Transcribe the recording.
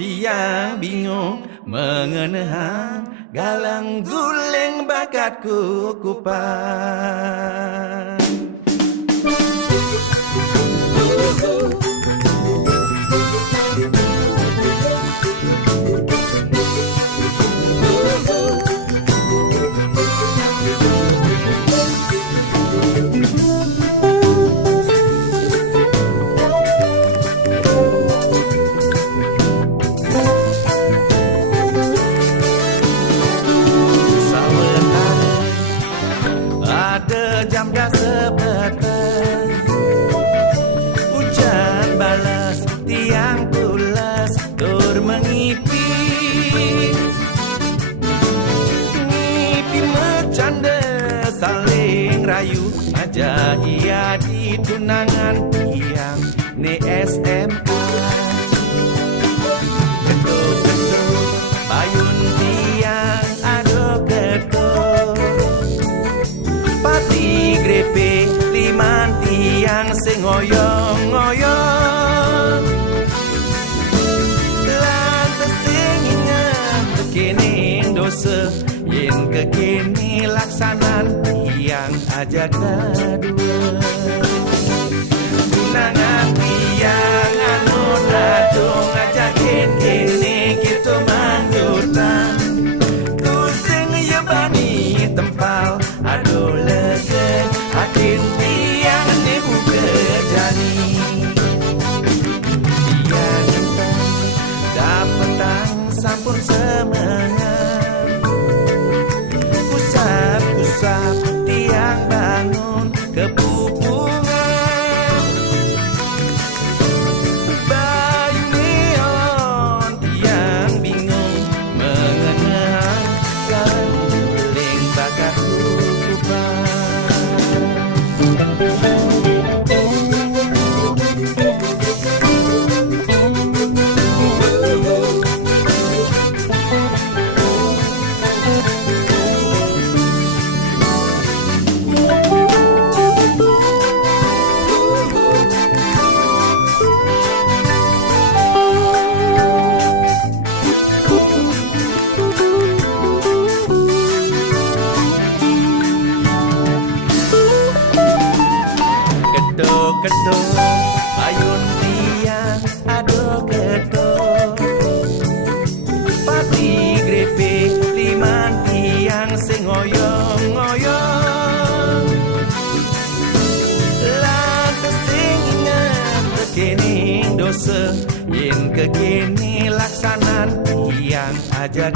tiang bingung mengenang galang guling bakatku kupan. Jam dah sebetul, hujan balas tiang pulas tur mengipi, ngipi bercanda saling rayu aja ia di tunangan tiang ni SMA. Ketuk-ketuk payun tiang ado ketuk, pati grepe liman tiang sing ngoyong-ngoyong, lantas sing ingat kekening dosa yen kekini laksanan tiang aja kedua. Tunangan tiang anu dadung aja kene gitu mandutan, ku sing yebani tempal aduh legen hatin tiang ni buka jani. Tiang entah dapetang sampun semangat, usap-usap tiang bangun kepupungan, bayu neon tiang bingung mengenang galang guling bakatku. Ketuk ayun tiang ado ketuk, pati grepe liman tiang sing ngoyong-ngoyong, lantas sing ingat kekening dosa yen kekini laksanan tiang aja